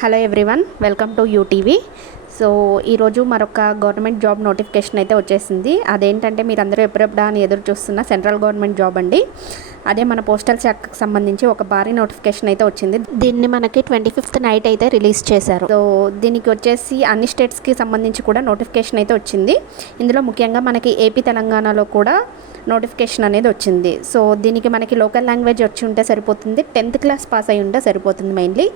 Hello everyone, welcome to UTV. So ఈరోజు మరొక government job notification అయితే వచ్చేసింది. అదేంటంటే మీరు అందరూ ఎప్పుడెప్పుడా అని ఎదురు చూస్తున్న సెంట్రల్ గవర్నమెంట్ జాబ్ అండి. అదే మన పోస్టల్ శాఖకు సంబంధించి ఒక భారీ నోటిఫికేషన్ అయితే వచ్చింది. దీన్ని మనకి 25th నైట్ అయితే రిలీజ్ చేశారు. సో దీనికి వచ్చేసి అన్ని స్టేట్స్కి సంబంధించి కూడా నోటిఫికేషన్ అయితే వచ్చింది. ఇందులో ముఖ్యంగా మనకి ఏపీ తెలంగాణలో కూడా నోటిఫికేషన్ అనేది వచ్చింది. సో దీనికి మనకి లోకల్ లాంగ్వేజ్ వచ్చి ఉంటే సరిపోతుంది, 10th క్లాస్ పాస్ అయి ఉంటే సరిపోతుంది. మెయిన్లీ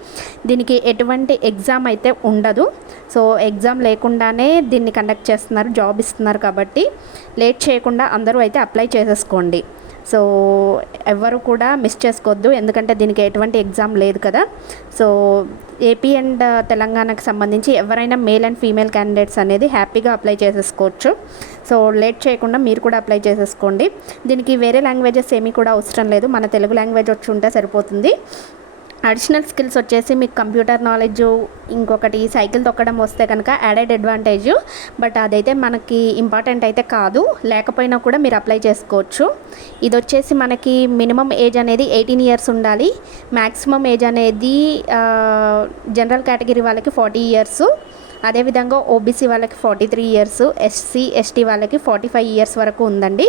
దీనికి ఎటువంటి ఎగ్జామ్ అయితే ఉండదు. సో ఎగ్జామ్ లేకుండానే దీన్ని కండక్ట్ చేస్తున్నారు, జాబ్ ఇస్తున్నారు. కాబట్టి లేట్ చేయకుండా అందరూ అయితే అప్లై చేసేసుకోండి. సో ఎవరు కూడా మిస్ చేసుకోవద్దు, ఎందుకంటే దీనికి ఎటువంటి ఎగ్జామ్ లేదు కదా. సో ఏపీ అండ్ తెలంగాణకు సంబంధించి ఎవరైనా మేల్ అండ్ ఫీమేల్ క్యాండిడేట్స్ అనేది హ్యాపీగా అప్లై చేసేసుకోవచ్చు. సో లేట్ చేయకుండా మీరు కూడా అప్లై చేసేసుకోండి. దీనికి వేరే లాంగ్వేజెస్ ఏమీ కూడా అవసరం లేదు, మన తెలుగు లాంగ్వేజ్ వచ్చి ఉంటే సరిపోతుంది. అడిషనల్ స్కిల్స్ వచ్చేసి మీకు కంప్యూటర్ నాలెడ్జ్, ఇంకొకటి సైకిల్ తొక్కడం వస్తే కనుక యాడెడ్ అడ్వాంటేజ్. బట్ అదైతే మనకి ఇంపార్టెంట్ అయితే కాదు, లేకపోయినా కూడా మీరు అప్లై చేసుకోవచ్చు. ఇది వచ్చేసి మనకి మినిమం ఏజ్ అనేది 18 years ఉండాలి. మ్యాక్సిమం ఏజ్ అనేది జనరల్ కేటగిరీ వాళ్ళకి 40 years, అదేవిధంగా ఓబీసీ వాళ్ళకి 43 years, ఎస్సీ ఎస్టీ వాళ్ళకి 45 years వరకు ఉందండి.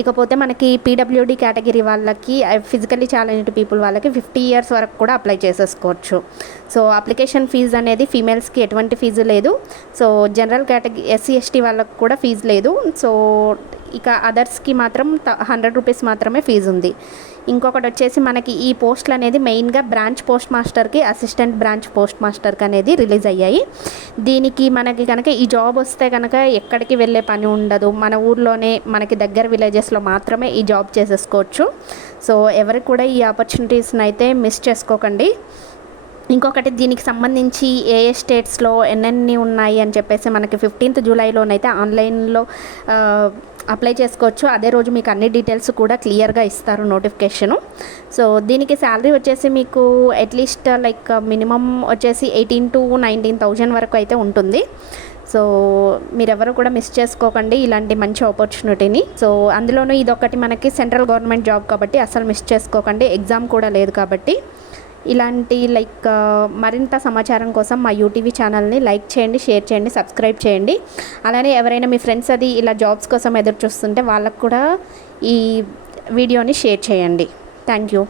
ఇకపోతే మనకి పీడబ్ల్యూడీ కేటగిరీ వాళ్ళకి, ఫిజికల్లీ ఛాలెంజ్డ్ పీపుల్ వాళ్ళకి 50 years వరకు కూడా అప్లై చేసేసుకోవచ్చు. సో అప్లికేషన్ ఫీజు అనేది ఫీమేల్స్కి ఎటువంటి ఫీజు లేదు. So general category SC ST వాళ్ళకి కూడా ఫీజు లేదు. సో ఇక అదర్స్కి మాత్రం 100 rupees మాత్రమే ఫీజు ఉంది. ఇంకొకటి వచ్చేసి మనకి ఈ పోస్టులు అనేది మెయిన్గా బ్రాంచ్ పోస్ట్ మాస్టర్కి, అసిస్టెంట్ బ్రాంచ్ పోస్ట్ మాస్టర్కి అనేది రిలీజ్ అయ్యాయి. దీనికి మనకి కనుక ఈ జాబ్ వస్తే కనుక ఎక్కడికి వెళ్ళే పని ఉండదు, మన ఊర్లోనే మనకి దగ్గర విలేజెస్లో మాత్రమే ఈ జాబ్ చేసేసుకోవచ్చు. సో ఎవరికి కూడా ఈ ఆపర్చునిటీస్ని అయితే మిస్ చేసుకోకండి. ఇంకొకటి దీనికి సంబంధించి ఏ స్టేట్స్లో ఎన్నెన్ని ఉన్నాయి అని చెప్పేసి మనకి 15th జూలైలోనైతే ఆన్లైన్లో అప్లై చేసుకోవచ్చు. అదే రోజు మీకు అన్ని డీటెయిల్స్ కూడా క్లియర్గా ఇస్తారు నోటిఫికేషను. సో దీనికి శాలరీ వచ్చేసి మీకు అట్లీస్ట్ లైక్ మినిమం వచ్చేసి 18,000 to 19,000 వరకు అయితే ఉంటుంది. సో మీరెవరు కూడా మిస్ చేసుకోకండి ఇలాంటి మంచి ఆపర్చునిటీని. సో అందులోనూ ఇదొకటి మనకి సెంట్రల్ గవర్నమెంట్ జాబ్ కాబట్టి అసలు మిస్ చేసుకోకండి, ఎగ్జామ్ కూడా లేదు కాబట్టి. ఇలాంటి మరింత సమాచారం కోసం మా యూటీవీ ఛానల్ని లైక్ చేయండి, షేర్ చేయండి, సబ్స్క్రైబ్ చేయండి. అలానే ఎవరైనా మీ ఫ్రెండ్స్ అది ఇలా జాబ్స్ కోసం ఎదురు చూస్తుంటే వాళ్ళకు కూడా ఈ వీడియోని షేర్ చేయండి. Thank you.